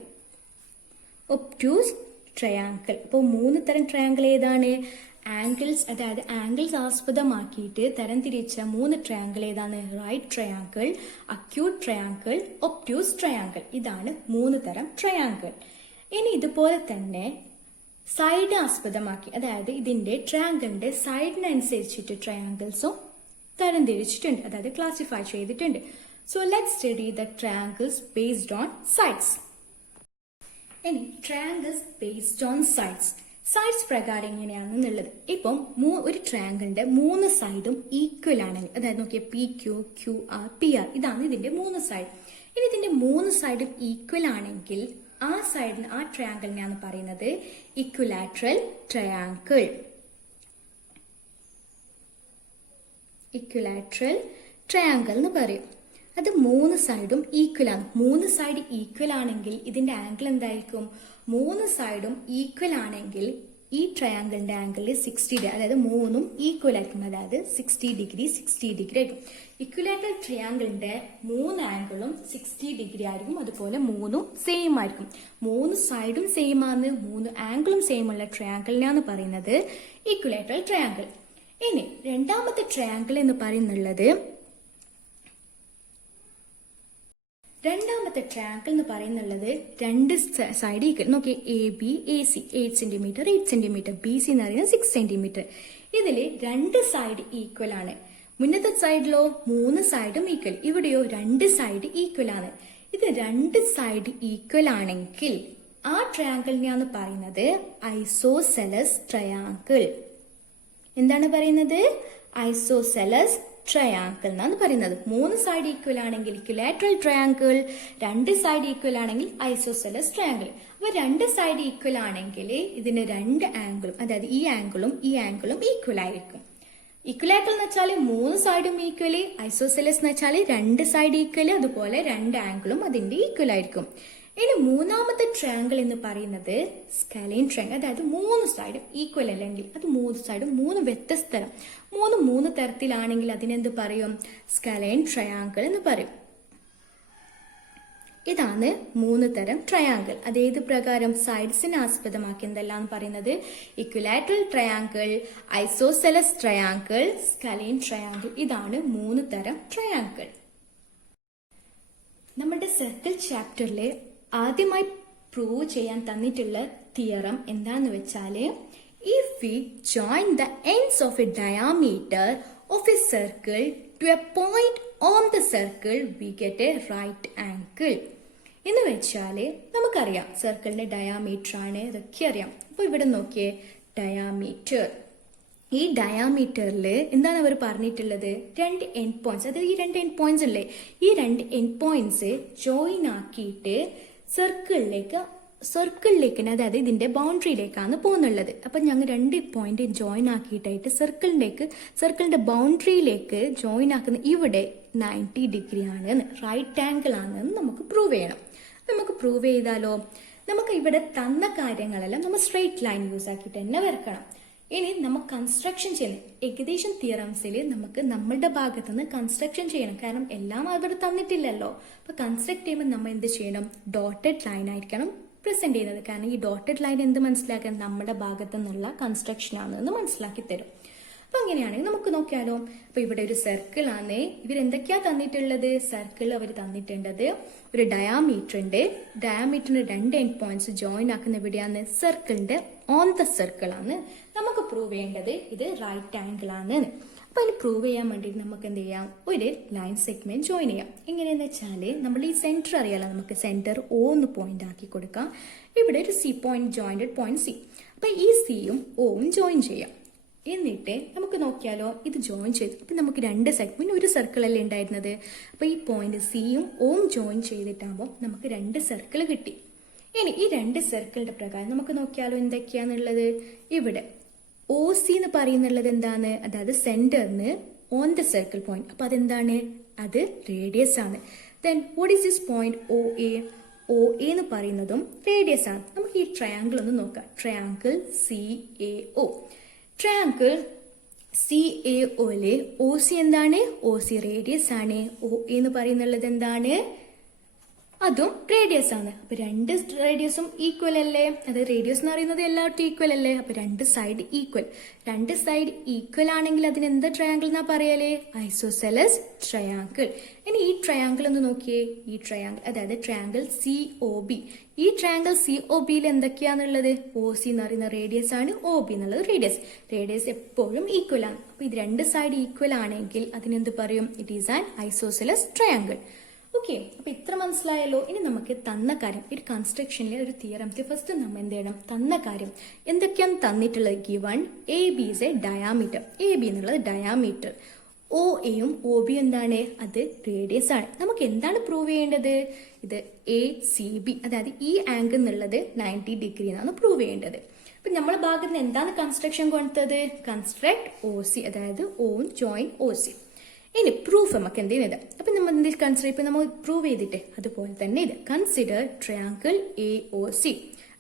Obtuse triangle. ഇപ്പോൾ 3 തരം ട്രയാങ്കിൾ ഏതാണ്? ആംഗിൾസ്, അതായത് ആംഗിൾസ് ആസ്പദമാക്കിയിട്ട് തരംതിരിച്ച 3 ട്രയാങ്കിൾ ഏതാണ്? Right triangle, acute triangle, obtuse triangle. ഇതാണ് 3 തരം ട്രയാങ്കിൾ. ഇനി ഇതുപോലെ തന്നെ സൈഡ് ആസ്പദമാക്കി, അതായത് ഇതിന്റെ ട്രയാങ്കിളിന്റെ സൈഡിനനുസരിച്ചിട്ട് ട്രയാങ്കിൾസും തരംതിരിച്ചിട്ടുണ്ട്, അതായത് ക്ലാസിഫൈ ചെയ്തിട്ടുണ്ട്. So let's study the triangles based on sides. ഇനി triangles based on sides. Sides പ്രകാരം എങ്ങനെയാണെന്നുള്ളത്, ഇപ്പം ഒരു ട്രയാങ്കിളിന്റെ 3 സൈഡും ഈക്വൽ ആണെങ്കിൽ, അതായത് നോക്കിയാൽ PQ, QR, PR, ഇതാണ് ഇതിന്റെ 3 സൈഡ്. ഇനി ഇതിന്റെ 3 സൈഡും ഈക്വൽ ആണെങ്കിൽ ആ സൈഡിന്, ആ ട്രയാങ്കിളിനെയാണ് പറയുന്നത് ഇക്വിലാറ്ററൽ ട്രയാങ്കിൾ. ഇക്വിലാറ്ററൽ ട്രയാങ്കിൾ എന്ന് പറയും. അത് 3 സൈഡും ഈക്വൽ ആണ്. 3 സൈഡ് ഈക്വൽ ആണെങ്കിൽ ഇതിന്റെ ആംഗിൾ എന്തായിരിക്കും? 3 സൈഡും ഈക്വൽ ആണെങ്കിൽ ഈ ട്രയാങ്കിളിന്റെ ആംഗിൾ 60 ഡിഗ്രി, അതായത് 3ഉം ഈക്വൽ ആയിരിക്കും. അതായത് 60 ഡിഗ്രി 60 ഡിഗ്രി ആയിരിക്കും. ഇക്വിലാറ്ററൽ ട്രയാങ്കിളിന്റെ 3 ആംഗിളും 60 ഡിഗ്രി ആയിരിക്കും. അതുപോലെ 3ഉം സെയിം ആയിരിക്കും. 3 സൈഡും സെയിം ആണ്, 3 ആംഗിളും സെയിം ഉള്ള ട്രയാങ്കിളിനാണ് പറയുന്നത് ഇക്വിലാറ്ററൽ ട്രയാങ്കിൾ. ഇനി രണ്ടാമത്തെ ട്രയാങ്കിൾ എന്ന് പറയുന്നുള്ളത്, രണ്ടാമത്തെ ട്രയാങ്കിൾ എന്ന് പറയുന്നുള്ളത് 2 സൈഡ് ഈക്വൽ. നോക്കി, AB, AC 8 centimetre, 8 centimetre, BC എന്ന് പറയുന്നത് 6 സെന്റിമീറ്റർ. ഇതില് 2 സൈഡ് ഈക്വൽ ആണ്. മുന്നത്തെ സൈഡിലോ 3 സൈഡും ഈക്വൽ, ഇവിടെയോ 2 സൈഡ് ഈക്വൽ ആണ്. ഇത് 2 സൈഡ് ഈക്വൽ ആണെങ്കിൽ ആ ട്രയാങ്കിളിനെയാണ് പറയുന്നത് ഐസോസെലസ് ട്രയാങ്കിൾ. എന്താണ് പറയുന്നത്? ഐസോസെലസ് ട്രയാങ്കിൾ എന്നാണ് പറയുന്നത്. 3 സൈഡ് ഈക്വൽ ആണെങ്കിൽ ഇക്വിലാറ്ററൽ ട്രയാങ്കിൾ, 2 സൈഡ് ഈക്വൽ ആണെങ്കിൽ ഐസോസെലസ് ട്രയാങ്കിൾ. അപ്പൊ 2 സൈഡ് ഈക്വൽ ആണെങ്കിൽ ഇതിന്റെ 2 ആംഗിളും, അതായത് ഈ ആംഗിളും ഈ ആംഗിളും ഈക്വൽ ആയിരിക്കും. ഇക്വിലാറ്ററൽ എന്ന് വെച്ചാൽ 3 സൈഡും ഈക്വല്, ഐസോസെലസ് എന്ന് വെച്ചാൽ 2 സൈഡ് ഈക്വല്, അതുപോലെ 2 ആംഗിളും അതിന്റെ ഈക്വൽ ആയിരിക്കും. ഇനി മൂന്നാമത്തെ ട്രയാങ്കിൾ എന്ന് പറയുന്നത് സ്കലൈൻ ട്രയാങ്കിൾ. അതായത് മൂന്ന് സൈഡും ഈക്വൽ അല്ലെങ്കിൽ അത് മൂന്ന് സൈഡും മൂന്ന് വ്യത്യസ്ത തരം മൂന്ന് തരത്തിലാണെങ്കിൽ അതിനെന്ത് പറയും? സ്കലൈൻ ട്രയാങ്കിൾ എന്ന് പറയും. ഇതാണ് മൂന്ന് തരം ട്രയാങ്കിൾ. അതേത് പ്രകാരം? സൈഡ്സിനെ ആസ്പദമാക്കി എന്തെല്ലാം പറയുന്നത്? Equilateral triangle, isosceles triangle, scalene triangle. ഇതാണ് മൂന്ന് തരം ട്രയാങ്കിൾ. നമ്മുടെ സർക്കിൾ ചാപ്റ്ററിൽ ആദ്യമായി പ്രൂവ് ചെയ്യാൻ തന്നിട്ടുള്ള തിയറം എന്താന്ന് വെച്ചാല്, if we join the ends of a diameter of a circle to a point on the circle we get a right angle. എന്ന് വെച്ചാല് നമുക്കറിയാം സർക്കിളിന്റെ ഡയാമീറ്റർ ആണ്, ഇതൊക്കെ അറിയാം. അപ്പൊ ഇവിടെ നോക്കിയേ, ഡയാമീറ്റർ. ഈ ഡയാമീറ്ററിൽ എന്താണ് അവർ പറഞ്ഞിട്ടുള്ളത്? രണ്ട് എൻഡ് പോയിന്റ്സ്, അതായത് ഈ രണ്ട് എൻഡ് പോയിന്റ്സ് അല്ലേ, ഈ രണ്ട് എൻഡ് പോയിന്റ്സ് ജോയിൻ ആക്കിയിട്ട് സർക്കിളിലേക്ക് അതായത് ഇതിന്റെ ബൗണ്ടറിയിലേക്കാണ് പോകുന്നുള്ളത്. അപ്പൊ ഞങ്ങൾ രണ്ട് പോയിന്റ് ജോയിൻ ആക്കിയിട്ടായിട്ട് സർക്കിളിന്റെ ബൗണ്ടറിയിലേക്ക് ജോയിൻ ആക്കുന്ന ഇവിടെ 90 ഡിഗ്രി ആണ്, റൈറ്റ് ആംഗിൾ ആണെന്ന് നമുക്ക് പ്രൂവ് ചെയ്യണം. നമുക്ക് പ്രൂവ് ചെയ്താലോ? നമുക്ക് ഇവിടെ തന്ന കാര്യങ്ങളെല്ലാം നമ്മൾ സ്ട്രെയിറ്റ് ലൈൻ യൂസ് ആക്കിയിട്ട് തന്നെ വരക്കണം. ഇനി നമുക്ക് കൺസ്ട്രക്ഷൻ ചെയ്യണം. ഏകദേശം തിയറംസിൽ നമുക്ക് നമ്മളുടെ ഭാഗത്ത് നിന്ന് കൺസ്ട്രക്ഷൻ ചെയ്യണം. കാരണം എല്ലാം അവിടെ തന്നിട്ടില്ലല്ലോ. അപ്പൊ കൺസ്ട്രക്ട് ചെയ്യുമ്പോൾ നമ്മൾ എന്ത് ചെയ്യണം? ഡോട്ടഡ് ലൈൻ ആയിരിക്കണം പ്രസന്റ് ചെയ്യുന്നത്. കാരണം ഈ ഡോട്ടഡ് ലൈൻ എന്ത് മനസ്സിലാക്കാൻ? നമ്മുടെ ഭാഗത്തു നിന്നുള്ള കൺസ്ട്രക്ഷൻ ആണെന്ന് മനസ്സിലാക്കി തരും. അപ്പൊ അങ്ങനെയാണെങ്കിൽ നമുക്ക് നോക്കിയാലോ. അപ്പൊ ഇവിടെ ഒരു സർക്കിൾ ആണ്. ഇവരെന്തൊക്കെയാ തന്നിട്ടുള്ളത്? സർക്കിൾ അവർ തന്നിട്ടുള്ളത് ഒരു ഡയാമീറ്റർ ഉണ്ട്. ഡയാമീറ്ററിന്റെ രണ്ട് എൻഡ് പോയിന്റ്സ് ജോയിൻ ആക്കുന്ന എവിടെയാണ്? സർക്കിളിന്റെ ഓൺ ദ സർക്കിൾ ആണ്. നമുക്ക് പ്രൂവ് ചെയ്യേണ്ടത് ഇത് റൈറ്റ് ആംഗിൾ ആണ്. അപ്പൊ അതിന് പ്രൂവ് ചെയ്യാൻ വേണ്ടിയിട്ട് നമുക്ക് എന്ത് ചെയ്യാം? ഒരു ലൈൻ സെഗ്മെന്റ് ജോയിൻ ചെയ്യാം. എങ്ങനെയെന്ന് വെച്ചാല് നമ്മൾ ഈ സെന്റർ അറിയാലോ, നമുക്ക് സെന്റർ O എന്ന് പോയിന്റ് ആക്കി കൊടുക്കാം. ഇവിടെ ഒരു C point jointed point C. അപ്പൊ ഈ സിയും ഓവും ജോയിൻ ചെയ്യാം. എന്നിട്ട് നമുക്ക് നോക്കിയാലോ, ഇത് ജോയിൻ ചെയ്തു. അപ്പൊ നമുക്ക് രണ്ട് സെഗ്മെന്റ്, ഒരു സർക്കിൾ അല്ലേ ഉണ്ടായിരുന്നത്. അപ്പൊ ഈ പോയിന്റ് സിയും ഓവും ജോയിൻ ചെയ്തിട്ടാകുമ്പോൾ നമുക്ക് രണ്ട് സർക്കിൾ കിട്ടി. ഇനി ഈ രണ്ട് സർക്കിളിന്റെ പ്രകാരം നമുക്ക് നോക്കിയാലോ എന്തൊക്കെയാന്നുള്ളത്. ഇവിടെ OC എന്ന് പറയുന്നുള്ളത് എന്താണ്? അതായത് സെന്ററിന് ഓൺ ദ സർക്കിൾ പോയിന്റ്. അപ്പൊ അതെന്താണ്? അത് റേഡിയസ് ആണ്. Then what is this point OA? OA എന്ന് പറയുന്നതും റേഡിയസ് ആണ്. നമുക്ക് ഈ ട്രയാങ്കിൾ ഒന്ന് നോക്കാം. Triangle CAO. ട്രയാങ്കിൾ CAOയിലെ OC എന്താണ്? OC റേഡിയസ് ആണ്. OA എന്ന് പറയുന്നുള്ളത് എന്താണ്? അതും റേഡിയസ് ആണ്. അപ്പൊ രണ്ട് റേഡിയസും ഈക്വൽ അല്ലേ? അത് റേഡിയസ് എന്ന് പറയുന്നത് എല്ലാവർക്കും ഈക്വൽ അല്ലേ? അപ്പൊ രണ്ട് സൈഡ് ഈക്വൽ. രണ്ട് സൈഡ് ഈക്വൽ ആണെങ്കിൽ അതിന് എന്ത് ട്രയാങ്കിൾ എന്നാ പറയലേ? Isosceles triangle. ഇനി ഈ ട്രയാങ്കിൾ ഒന്ന് നോക്കിയേ. ഈ ട്രയാങ്കിൾ അതായത് ട്രയാങ്കിൾ COB. ഈ ട്രയാങ്കിൾ COBയിൽ എന്തൊക്കെയാന്നുള്ളത്? OC എന്ന് പറയുന്ന റേഡിയസ് ആണ്, OB എന്നുള്ളത് റേഡിയസ്. റേഡിയസ് എപ്പോഴും ഈക്വൽ ആണ്. അപ്പൊ ഇത് രണ്ട് സൈഡ് ഈക്വൽ ആണെങ്കിൽ അതിനെന്ത് പറയും? It is an isosceles triangle. Okay, അപ്പൊ ഇത്ര മനസ്സിലായല്ലോ. ഇനി നമുക്ക് തന്ന കാര്യം, ഒരു കൺസ്ട്രക്ഷനിലെ ഒരു തിയറംസ് ഫസ്റ്റ് നമ്മൾ എന്ത് ചെയ്യണം? തന്ന കാര്യം എന്തൊക്കെയാണ് തന്നിട്ടുള്ളത്? Given AB is A diameter. AB എന്നുള്ളത് ഡയാമീറ്റർ. OAയും OBയും എന്താണ്? അത് റേഡിയസ് ആണ്. നമുക്ക് എന്താണ് പ്രൂവ് ചെയ്യേണ്ടത്? ഇത് ACB, അതായത് ഈ ആംഗിൾ എന്നുള്ളത് 90 ഡിഗ്രി എന്നാണ് പ്രൂവ് ചെയ്യേണ്ടത്. അപ്പൊ നമ്മുടെ ഭാഗത്ത് നിന്ന് എന്താണ് കൺസ്ട്രക്ഷൻ കൊടുത്തത്? കൺസ്ട്രക്ട് OC, അതായത് ഓൺ ജോയിൻ OC. ഇനി പ്രൂഫ് നമുക്ക് എന്ത് ചെയ്യുന്നത്? അപ്പൊ നമ്മൾ എന്ത് കൺസിഡർ ഇപ്പൊ നമ്മൾ പ്രൂവ് ചെയ്തിട്ട് അതുപോലെ തന്നെ ഇത് consider triangle AOC.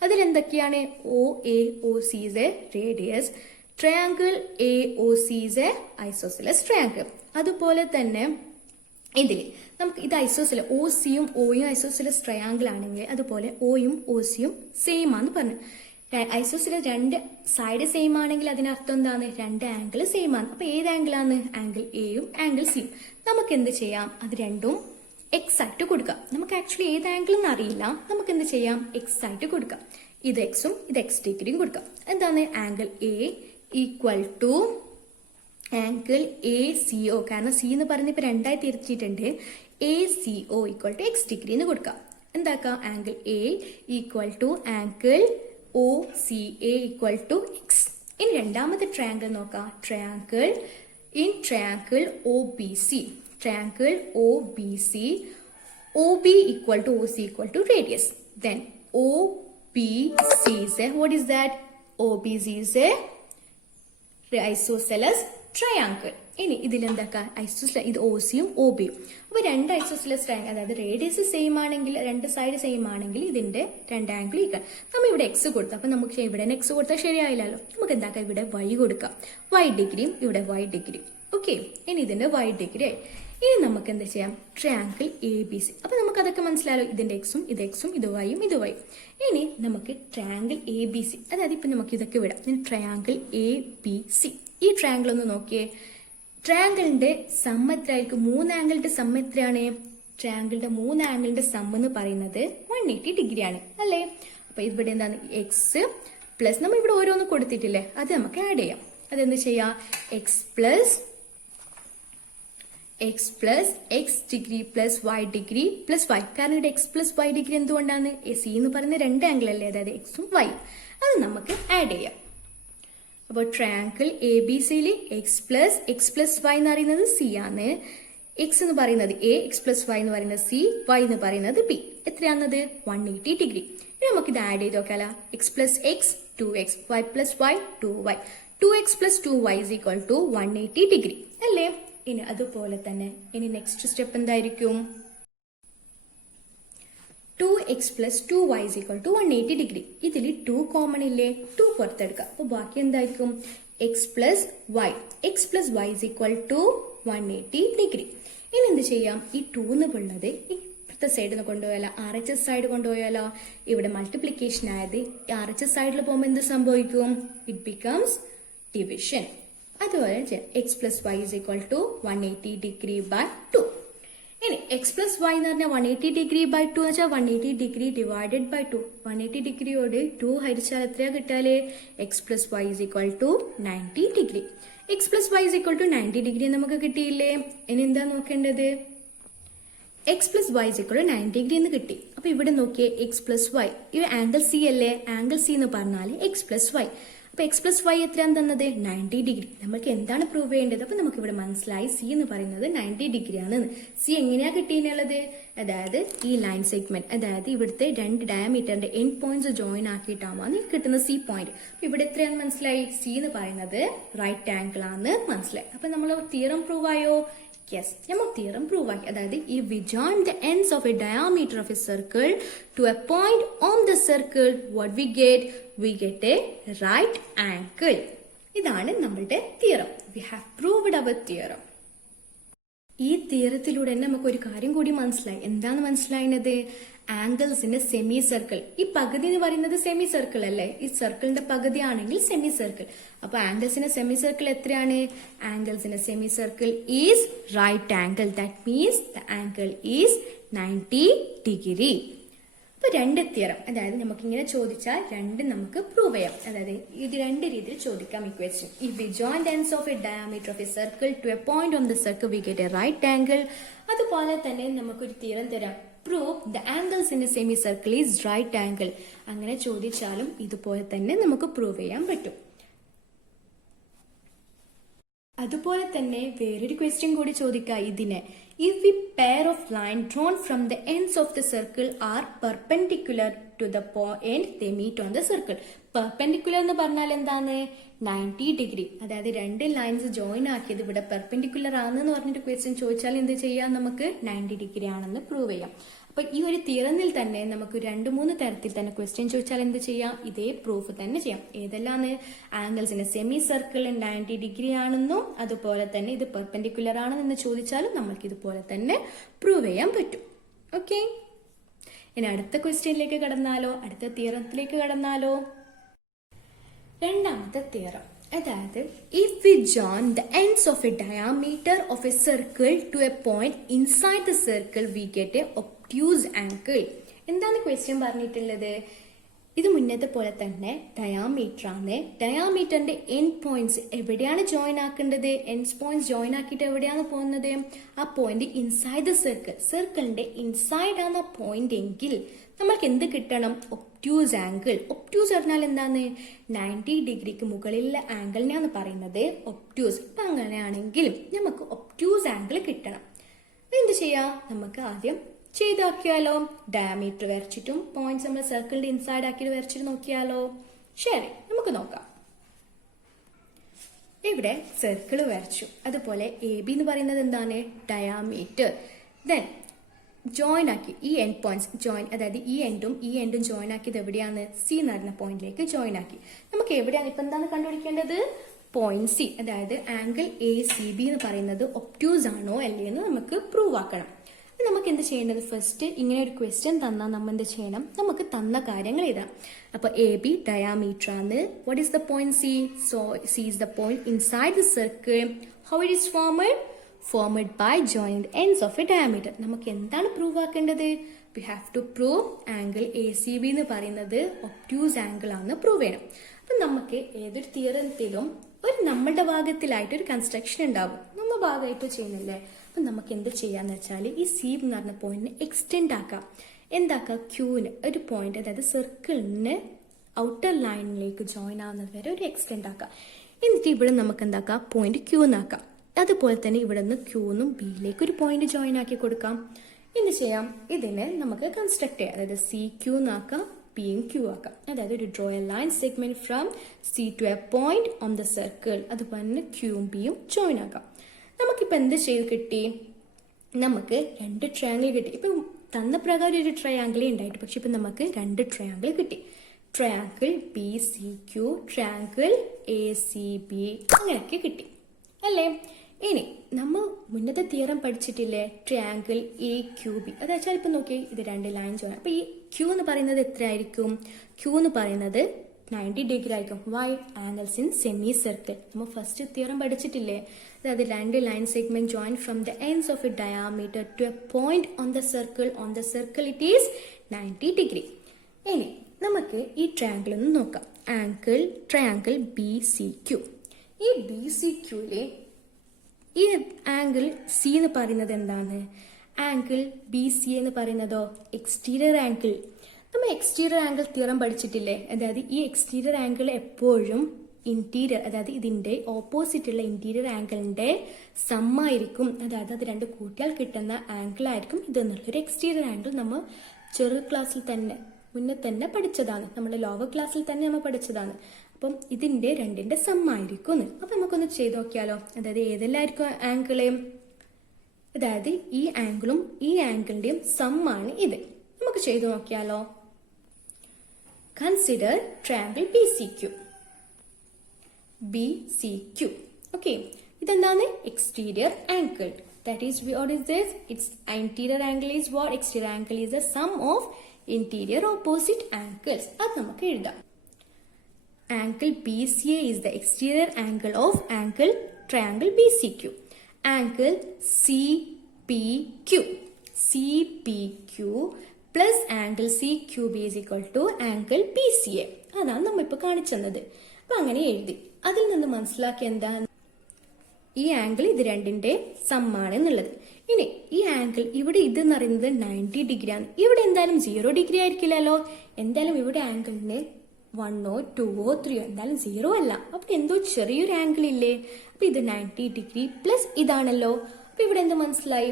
അതിലെന്തൊക്കെയാണ്? OAOC is a radius. Triangle AOC is A isosceles triangle. അതുപോലെ തന്നെ ഇതിൽ നമുക്ക് ഇത് ഐസോസെലസ്, OCയും Oയും ഐസോസെലസ് ട്രയാങ്കിൾ ആണെങ്കിൽ അതുപോലെ Oയും OCയും സെയിം ആണെന്ന് പറഞ്ഞു. ഐസോസെലസ് രണ്ട് സൈഡ് സെയിം ആണെങ്കിൽ അതിനർത്ഥം എന്താണ്? രണ്ട് ആംഗിൾ സെയിം ആണ്. അപ്പൊ ഏത് ആംഗിൾ ആണ്? ആംഗിൾ Aയും ആംഗിൾ Cയും. നമുക്ക് എന്ത് ചെയ്യാം? അത് രണ്ടും എക്സ് ആയിട്ട് കൊടുക്കാം. നമുക്ക് ആക്ച്വലി ഏത് ആംഗിൾ എന്ന് അറിയില്ല. നമുക്ക് എന്ത് ചെയ്യാം? എക്സ് ആയിട്ട് കൊടുക്കാം. ഇത് എക്സും ഇത് X ഡിഗ്രിയും കൊടുക്കാം. എന്താണ്? Angle A equal to angle ACO. കാരണം C എന്ന് പറയുന്നത് ഇപ്പൊ രണ്ടായി തിരിച്ചിട്ടുണ്ട്. ACO ഈക്വൽ ടു X ഡിഗ്രി എന്ന് കൊടുക്കാം. എന്താക്കാം? Angle A equal to angle OCA equal to X. ഇനി രണ്ടാമത്തെ ട്രയാങ്കിൾ നോക്കാം. Triangle OBC. Triangle OBC. OB equal to OC equal to radius. Then OBC is a, what is that? OBC is a isosceles triangle. ഇനി ഇതിലെന്താക്കാം, ഐസോസിലെ ഇത് O സിയും O ബിയും. അപ്പൊ രണ്ട് isosceles triangle, അതായത് റേഡിയസ് സെയിം ആണെങ്കിൽ, രണ്ട് സൈഡ് സെയിം ആണെങ്കിൽ ഇതിന്റെ രണ്ട് ആംഗിൾ ഈക്വൽ. നമ്മൾ ഇവിടെ എക്സ് കൊടുത്തു, അപ്പൊ നമുക്ക് ഇവിടെ എക്സ് കൊടുത്താൽ ശരിയായില്ലല്ലോ. നമുക്ക് എന്താക്കാം, ഇവിടെ വൈ കൊടുക്കാം. വൈ ഡിഗ്രിയും ഇവിടെ വൈ ഡിഗ്രിയും. ഓക്കെ, ഇനി ഇതിന്റെ വൈ ഡിഗ്രി ആയി. ഇനി നമുക്ക് എന്താ ചെയ്യാം, ട്രയാങ്കിൾ എ ബി സി. അപ്പൊ നമുക്ക് അതൊക്കെ മനസ്സിലായല്ലോ, ഇതിന്റെ എക്സും ഇത് വൈയും ഇത് വൈ. ഇനി നമുക്ക് ട്രയാങ്കിൾ എ ബി സി, അതായത് ഇപ്പൊ നമുക്ക് ഇതൊക്കെ വിടാം. Triangle A B C. ഈ ട്രയാങ്കിൾ ഒന്ന് നോക്കിയേ. ട്രയാങ്കിളിന്റെ സം എത്രയായിരിക്കും? 3 ആംഗിളിന്റെ സം എത്രയാണ്? ട്രയാങ്കിളിന്റെ 3 ആംഗിളിന്റെ സം എന്ന് പറയുന്നത് 180 ഡിഗ്രി ആണ് അല്ലേ? അപ്പൊ ഇവിടെ എന്താണ്, എക്സ് പ്ലസ്, നമ്മൾ ഇവിടെ ഓരോന്ന് കൊടുത്തിട്ടില്ലേ, അത് നമുക്ക് ആഡ് ചെയ്യാം. അതെന്ത് ചെയ്യാം, X plus X degree plus Y degree plus Y. കാരണം ഇവിടെ എക്സ് പ്ലസ് വൈ ഡിഗ്രി എന്തുകൊണ്ടാണ്, സി എന്ന് പറയുന്ന രണ്ട് ആംഗിൾ അല്ലേ, അതായത് എക്സും വൈ. അത് നമുക്ക് ആഡ് ചെയ്യാം. അപ്പോൾ ട്രയാങ്കിൾ എ ബി സിയിൽ എക്സ് പ്ലസ് വൈ എന്ന് പറയുന്നത് സി ആണ്. എക്സ് എന്ന് പറയുന്നത് എ, എക്സ് പ്ലസ് വൈ എന്ന് പറയുന്നത് സി, വൈ എന്ന് പറയുന്നത് ബി. എത്രയാണത്? 180 ഡിഗ്രി. ഇനി നമുക്ക് ഇത് ആഡ് ചെയ്ത് നോക്കാലോ. X plus X 2x, Y plus Y 2y, 2x plus 2y is equal to 180 degree അല്ലേ? ഇനി അതുപോലെ തന്നെ ഇനി നെക്സ്റ്റ് സ്റ്റെപ്പ് എന്തായിരിക്കും? 2x plus 2y is equal to 180 degree. ഇതിൽ 2 കോമൺ ഇല്ലേ, 2 പുറത്തെടുക്കാം. അപ്പൊ ബാക്കി എന്തായിരിക്കും? x plus y is equal to 180 degree. ഇനി എന്ത് ചെയ്യാം, ഈ 2 എന്നുള്ളത് ഇപ്പുറത്തെ സൈഡിൽ കൊണ്ടുപോയാലോ, RHS സൈഡ് കൊണ്ടുപോയാലോ. ഇവിടെ മൾട്ടിപ്ലിക്കേഷൻ ആയത് RHS സൈഡിൽ പോകുമ്പോൾ എന്ത് സംഭവിക്കും? It becomes division. അതുപോലെ X plus Y is equal to 180 degree by 2. ഇനി എക്സ് പ്ലസ് വൈ എന്ന് പറഞ്ഞാൽ 180 ഡിഗ്രി ബൈ 2 എന്ന് വെച്ചാൽ 180 ഡിഗ്രി ഡിവൈഡഡ് ബൈ 2. 180 ഡിഗ്രിയോട് 2 ഹരിച്ചാൽ എത്രയാ കിട്ടാല്? X plus Y is equal to 90 degree. X plus Y is equal to 90 degree നമുക്ക് കിട്ടിയില്ലേ? ഇനി എന്താ നോക്കേണ്ടത്? X plus Y is equal to 90 degree എന്ന് കിട്ടി. അപ്പൊ ഇവിടെ നോക്കിയേ, എക്സ് പ്ലസ് വൈ, ഇത് ആംഗിൾ സി അല്ലേ? ആംഗിൾ സി എന്ന് പറഞ്ഞാൽ എക്സ് പ്ലസ് വൈ. അപ്പൊ എക്സ് പ്ലസ് വൈ എത്രയാണ് തന്നത്? 90 ഡിഗ്രി. നമുക്ക് എന്താണ് പ്രൂവ് ചെയ്യേണ്ടത്? അപ്പൊ നമുക്ക് ഇവിടെ മനസ്സിലായി സി എന്ന് പറയുന്നത് 90 ഡിഗ്രി ആണ്. സി എങ്ങനെയാ കിട്ടിയിട്ടുള്ളത്? അതായത് ഈ ലൈൻ സെഗ്മെന്റ്, അതായത് ഇവിടുത്തെ രണ്ട് ഡയമീറ്ററിന്റെ എൻഡ് പോയിന്റ്സ് ജോയിൻ ആക്കിയിട്ടാണ് കിട്ടുന്ന സി പോയിന്റ്. ഇവിടെ എത്രയാണ് മനസ്സിലായി? സി എന്ന് പറയുന്നത് റൈറ്റ് ആംഗിൾ ആണ് മനസ്സിലായി. അപ്പൊ നമ്മൾ തിയറം പ്രൂവ് ആയോ? യെസ്, നമ്മൾ തിയറം പ്രൂവ് ആക്കി. അതായത് if we join the ends of a diameter of a circle to a point on the circle, what we get a right angle. ഇതാണ് നമ്മളുടെ theorem. We have proved our theorem. ഈ തിയറത്തിലൂടെ തന്നെ നമുക്ക് ഒരു കാര്യം കൂടി മനസ്സിലായി. എന്താണ് മനസ്സിലായത്? ആംഗിൾസിന്റെ സെമി സർക്കിൾ, ഈ പകുതി എന്ന് പറയുന്നത് സെമി സർക്കിൾ അല്ലേ? ഈ സർക്കിളിന്റെ പകുതി ആണെങ്കിൽ സെമി സർക്കിൾ. അപ്പൊ ആംഗിൾസിന്റെ സെമി സർക്കിൾ എത്രയാണ്? ആംഗിൾസിന്റെ semi circle is right angle. That means the angle is 90 degree. അപ്പൊ രണ്ട് തിയറം, അതായത് നമുക്ക് ഇങ്ങനെ ചോദിച്ചാൽ രണ്ടും നമുക്ക് പ്രൂവ് ചെയ്യാം. അതായത് ഇത് രണ്ട് രീതിയിൽ ചോദിക്കാം ഈ question. If we join the ends of a diameter of a circle to a point on the circle, we get a right angle. അതുപോലെ തന്നെ നമുക്കൊരു തിയറം തരാം, prove the angles in a semicircle is right angle. അങ്ങനെ ചോദിച്ചാലും ഇതുപോലെ തന്നെ നമുക്ക് prove ചെയ്യാൻ പറ്റും. അതുപോലെ തന്നെ വേറൊരു ക്വസ്റ്റ്യൻ കൂടി ചോദിക്കാം ഇതിനെ. If the pair of line drawn from the ends of the circle are perpendicular to the point they meet on the circle. Perpendicular എന്ന് പറഞ്ഞാൽ എന്താണ്? 90 ഡിഗ്രി. അതായത് രണ്ട് ലൈൻസ് ജോയിൻ ആക്കിയത് ഇവിടെ പെർപെൻഡിക്കുലർ ആണെന്ന് പറഞ്ഞിട്ട് ക്വസ്റ്റ്യൻ ചോദിച്ചാൽ എന്ത് ചെയ്യാം? നമുക്ക് 90 ഡിഗ്രി ആണെന്ന് പ്രൂവ് ചെയ്യാം. അപ്പൊ ഈ ഒരു തിയറത്തിൽ തന്നെ നമുക്ക് 2-3 തരത്തിൽ തന്നെ ക്വസ്റ്റ്യൻ ചോദിച്ചാൽ എന്ത് ചെയ്യാം? ഇതേ പ്രൂഫ് തന്നെ ചെയ്യാം. ഏതെല്ലാന്ന്? ആംഗിൾസിന്റെ സെമി സർക്കിൾ 90 ഡിഗ്രി ആണെന്നും അതുപോലെ തന്നെ ഇത് പെർപെൻഡിക്കുലർ ആണെന്ന് ചോദിച്ചാലും നമുക്ക് ഇതുപോലെ തന്നെ പ്രൂവ് ചെയ്യാൻ പറ്റും. ഓക്കെ, ഇനി അടുത്ത ക്വസ്റ്റ്യനിലേക്ക് കടന്നാലോ? അടുത്ത തിയറത്തിലേക്ക് കടന്നാലോ? രണ്ടാമത്തെ തിയറം, അതായത് if we join the ends of a diameter of a circle to a point inside the circle, we get a obtuse angle. എന്താണ് ക്വസ്റ്റ്യൻ പറഞ്ഞിട്ടുള്ളത്? ഇത് മുന്നത്തെ പോലെ തന്നെ ഡയാമീറ്റർ ആണ്. ഡയാമീറ്ററിന്റെ എൻഡ് പോയിന്റ്സ് എവിടെയാണ് ജോയിൻ ആക്കേണ്ടത്? എൻഡ് പോയിന്റ്സ് ജോയിൻ ആക്കിയിട്ട് എവിടെയാണ് പോകുന്നത്? ആ പോയിന്റ് ഇൻസൈഡ് ദ സർക്കിൾ, സർക്കിളിന്റെ ഇൻസൈഡ് ആണ് പോയിന്റ് എങ്കിൽ നമ്മൾക്ക് എന്ത് കിട്ടണം? Obtuse angle. ഒബ്റ്റ്യൂസ് പറഞ്ഞാൽ എന്താണ്? 90 ഡിഗ്രിക്ക് മുകളിലുള്ള ആംഗിളിനെയാണ് പറയുന്നത് ഒബ്റ്റ്യൂസ്. അപ്പൊ അങ്ങനെയാണെങ്കിൽ നമുക്ക് ഒബ്റ്റ്യൂസ് ആംഗിൾ കിട്ടണം. എന്ത് ചെയ്യാം? നമുക്ക് ആദ്യം ചെയ്താക്കിയാലോ? ഡയമീറ്റർ വരച്ചിട്ടും പോയിന്റ്സ് നമ്മൾ സർക്കിളിന്റെ ഇൻസൈഡ് ആക്കിയിട്ട് വരച്ചിട്ട് നോക്കിയാലോ? ശരി, നമുക്ക് നോക്കാം. ഇവിടെ സർക്കിൾ വരച്ചു. അതുപോലെ എ ബി എന്ന് പറയുന്നത് എന്താണ്? ഡയാമീറ്റർ. ദെൻ ജോയിൻ ആക്കി ഈ എൻഡ് പോയിന്റ്സ് ജോയിൻ, അതായത് ഈ എൻഡും ജോയിൻ ആക്കിയത് എവിടെയാണ്? സി എന്ന് പറഞ്ഞ പോയിന്റിലേക്ക് ജോയിൻ ആക്കി. നമുക്ക് എവിടെയാണ് ഇപ്പൊ എന്താണ് കണ്ടുപിടിക്കേണ്ടത്? പോയിന്റ് സി, അതായത് ആംഗിൾ എ സി ബി എന്ന് പറയുന്നത് ഒപ്റ്റ്യൂസ് ആണോ അല്ലേ എന്ന് നമുക്ക് പ്രൂവ് ആക്കണം. നമുക്ക് എന്ത് ചെയ്യേണ്ടത്? ഫസ്റ്റ് ഇങ്ങനെ ഒരു ക്വസ്റ്റ്യൻ തന്നാൽ നമ്മൾ എന്ത് ചെയ്യണം? നമുക്ക് തന്ന കാര്യങ്ങൾ എഴുതാം. അപ്പൊ എ ബി ഡയാമീറ്റർ ആണ്. What is the point C? So C is the point inside the circle. How it is formed by joining the ends of a diameter. നമുക്ക് എന്താണ് പ്രൂവ് ആക്കേണ്ടത്? We have to prove angle A C B എന്ന് പറയുന്നത് obtuse angle ആണെന്ന് prove ചെയ്യണം. അപ്പൊ നമുക്ക് ഏതൊരു തിയറത്തിലും നമ്മളുടെ ഭാഗത്തിലായിട്ട് ഒരു കൺസ്ട്രക്ഷൻ ഉണ്ടാവും. നമ്മൾ ഭാഗമായിട്ട് ചെയ്യുന്നില്ലേ? അപ്പൊ നമുക്ക് എന്ത് ചെയ്യാന്ന് വെച്ചാൽ ഈ സി എന്ന് പറഞ്ഞ പോയിന്റിനെ എക്സ്റ്റെൻഡ് ആക്കാം. എന്താക്കാം? ക്യൂന് ഒരു പോയിന്റ്, അതായത് സർക്കിളിന് ഔട്ടർ ലൈനിലേക്ക് ജോയിൻ ആവുന്നത് വരെ ഒരു എക്സ്റ്റെൻഡ് ആക്കാം. എന്നിട്ട് ഇവിടെ നമുക്ക് എന്താക്കാം? Point Q എന്നാക്കാം. അതുപോലെ തന്നെ ഇവിടെ നിന്ന് ക്യൂന്നും ബിയിലേക്ക് ഒരു പോയിന്റ് ജോയിൻ ആക്കി കൊടുക്കാം. എന്ത് ചെയ്യാം? ഇതിനെ നമുക്ക് കൺസ്ട്രക്ട് ചെയ്യാം. അതായത് സി ക്യൂ എന്നാക്കാം, പിയും ക്യൂ ആക്കാം. അതായത് ഒരു draw a line segment from C to a point on the circle. അതുപോലെ തന്നെ ക്യൂവും ബിയും ജോയിൻ ആക്കാം. നമുക്കിപ്പോൾ എന്ത് ചെയ്ത് കിട്ടി? നമുക്ക് രണ്ട് ട്രയാങ്കിൾ കിട്ടി. ഇപ്പം തന്ന പ്രകാരം ഒരു ട്രയാങ്കിളേ ഉണ്ടായിട്ട്, പക്ഷെ ഇപ്പം നമുക്ക് രണ്ട് ട്രയാങ്കിൾ കിട്ടി. Triangle B C Q, triangle A C B, അങ്ങനെയൊക്കെ കിട്ടി അല്ലേ? ഇനി നമ്മൾ മുന്നത്തെ തിയറം പഠിച്ചിട്ടില്ലേ? Triangle A Q B. അത് വെച്ചാൽ ഇപ്പം നോക്കി, ഇത് രണ്ട് ലൈൻ ജോയിൻ. അപ്പൊ ഈ ക്യൂ എന്ന് പറയുന്നത് എത്രയായിരിക്കും? ക്യൂ എന്ന് പറയുന്നത് 90 ഡിഗ്രി ആയിരിക്കും. Why? Angles in semicircle. നമ്മൾ ഫസ്റ്റ് തിയറം പഠിച്ചിട്ടില്ലേ? അതായത് രണ്ട് line segment join from the ends of a diameter to a point on the circle. On the circle it is 90 degree. ഇനി നമുക്ക് ഈ ട്രയാങ്കിൾ ഒന്ന് നോക്കാം. Triangle B C Q. ഈ ബി സി ക്യൂലെ ഈ ആംഗിൾ സി എന്ന് പറയുന്നത് എന്താണ്? ആംഗിൾ ബി സി എന്ന് പറയുന്നതോ എക്സ്റ്റീരിയർ ആംഗിൾ. നമ്മൾ എക്സ്റ്റീരിയർ ആംഗിൾ തിയറം പഠിച്ചിട്ടില്ലേ? അതായത് ഈ എക്സ്റ്റീരിയർ ആംഗിൾ എപ്പോഴും ഇന്റീരിയർ, അതായത് ഇതിന്റെ ഓപ്പോസിറ്റ് ഉള്ള ഇന്റീരിയർ ആംഗിളിന്റെ സമ്മായിരിക്കും. അതായത് അത് രണ്ട് കൂട്ടിയാൽ കിട്ടുന്ന ആംഗിൾ ആയിരിക്കും ഇതെന്നുള്ളൊരു എക്സ്റ്റീരിയർ ആംഗിൾ നമ്മൾ ചെറു ക്ലാസ്സിൽ തന്നെ മുന്നേ തന്നെ പഠിച്ചതാണ്. നമ്മുടെ ലോവർ ക്ലാസ്സിൽ തന്നെ നമ്മൾ പഠിച്ചതാണ്. അപ്പം ഇതിന്റെ രണ്ടിന്റെ സമ്മായിരിക്കും എന്ന്. അപ്പൊ നമുക്കൊന്ന് ചെയ്ത് നോക്കിയാലോ? അതായത് ഏതെല്ലായിരിക്കും ആംഗിള്? അതായത് ഈ ആംഗിളും ഈ ആംഗിളിന്റെയും സമ്മാണ് ഇത്. നമുക്ക് ചെയ്തു നോക്കിയാലോ? Consider triangle B C Q. B C Q. Okay, ഇതെന്താണ്? Exterior angle. That is, what is this? Its interior angle is what? Exterior angle is the sum of interior opposite angles. അത് നമുക്ക് എഴുതാം. Angle BCA is the exterior angle of triangle BCQ. Angle CPQ. CPQ plus angle CQB is equal to angle BCA. അതാണ് നമ്മൾ ഇപ്പോൾ കാണിച്ചത്. അപ്പൊ അങ്ങനെ എഴുതി. അതിൽ നിന്ന് മനസ്സിലാക്കി എന്താ? ഈ ആംഗിൾ ഇത് രണ്ടിന്റെ സമ്മാണ് എന്നുള്ളത്. ഇനി ഈ ആംഗിൾ ഇവിടെ ഇത് എന്ന് പറയുന്നത് 90 ഡിഗ്രി ആണ്. ഇവിടെ എന്തായാലും 0 ഡിഗ്രി ആയിരിക്കില്ലല്ലോ. എന്തായാലും ഇവിടെ ആംഗിളിന് 1 2 3 എന്തായാലും 0 അല്ല. അപ്പൊ എന്തോ ചെറിയൊരു ആംഗിൾ ഇല്ലേ? അപ്പൊ ഇത് 90 ഡിഗ്രി പ്ലസ് ഇതാണല്ലോ. അപ്പൊ ഇവിടെ എന്ത് മനസ്സിലായി?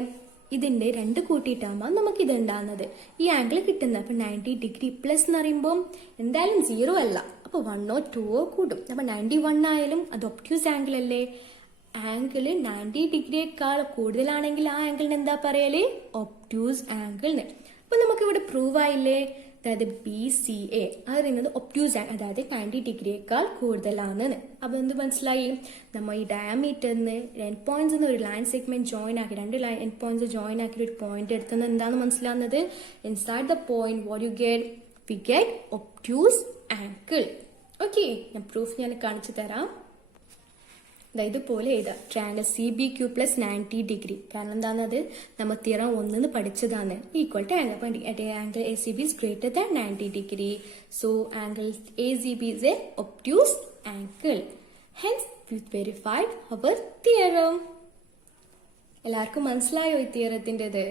ഇതിന്റെ രണ്ട് കൂട്ടിയിട്ടാകുമ്പോൾ നമുക്ക് ഇത് ഉണ്ടാകുന്നത് ഈ ആംഗിൾ കിട്ടുന്നത്. അപ്പൊ 90 ഡിഗ്രി പ്ലസ് എന്ന് പറയുമ്പോൾ എന്തായാലും 0 അല്ല. അപ്പൊ 1 2 കൂടും. അപ്പൊ 91 ആയാലും അത് ഒബ്റ്റ്യൂസ് ആംഗിൾ അല്ലേ? ആംഗിള് 90 ഡിഗ്രിയേക്കാൾ കൂടുതലാണെങ്കിൽ ആ ആംഗിളിന് എന്താ പറയല്? ഒബ്റ്റ്യൂസ് ആംഗിളിന്. അപ്പൊ നമുക്ക് ഇവിടെ പ്രൂവ് ആയില്ലേ? അതായത് ബി സി എ പറയുന്നത് ഒബ്റ്റ്യൂസ് ആംഗിൾ, അതായത് 90 ഡിഗ്രിയേക്കാൾ കൂടുതലാണെന്ന്. അപ്പൊ എന്ത് മനസ്സിലായി? നമ്മൾ ഈ ഡയമീറ്ററിന് എൻഡ് പോയിന്റ്സ് ഒരു ലൈൻ സെഗ്മെന്റ് ജോയിൻ ആക്കി, രണ്ട് ലൈൻ എൻഡ് പോയിന്റ്സ് ജോയിൻ ആക്കി ഒരു പോയിന്റ് എടുത്തുന്നത് എന്താണെന്ന് മനസ്സിലാവുന്നത്? Inside the point what you get? We get obtuse angle. Okay, ഞാൻ പ്രൂഫ് ഞാൻ കാണിച്ചു തരാം. ഇതുപോലെ എഴുതാം. Triangle C B Q plus 90 degree. കാരണം എന്താണത്? നമ്മൾ തിയറം 1 പഠിച്ചതാണ്. Equal to angle A C B is greater than 90 degree. So angle A C B is a obtuse angle. Hence we verified our theorem. എല്ലാവർക്കും മനസ്സിലായോ ഈ തിയറത്തിൻ്റെത്?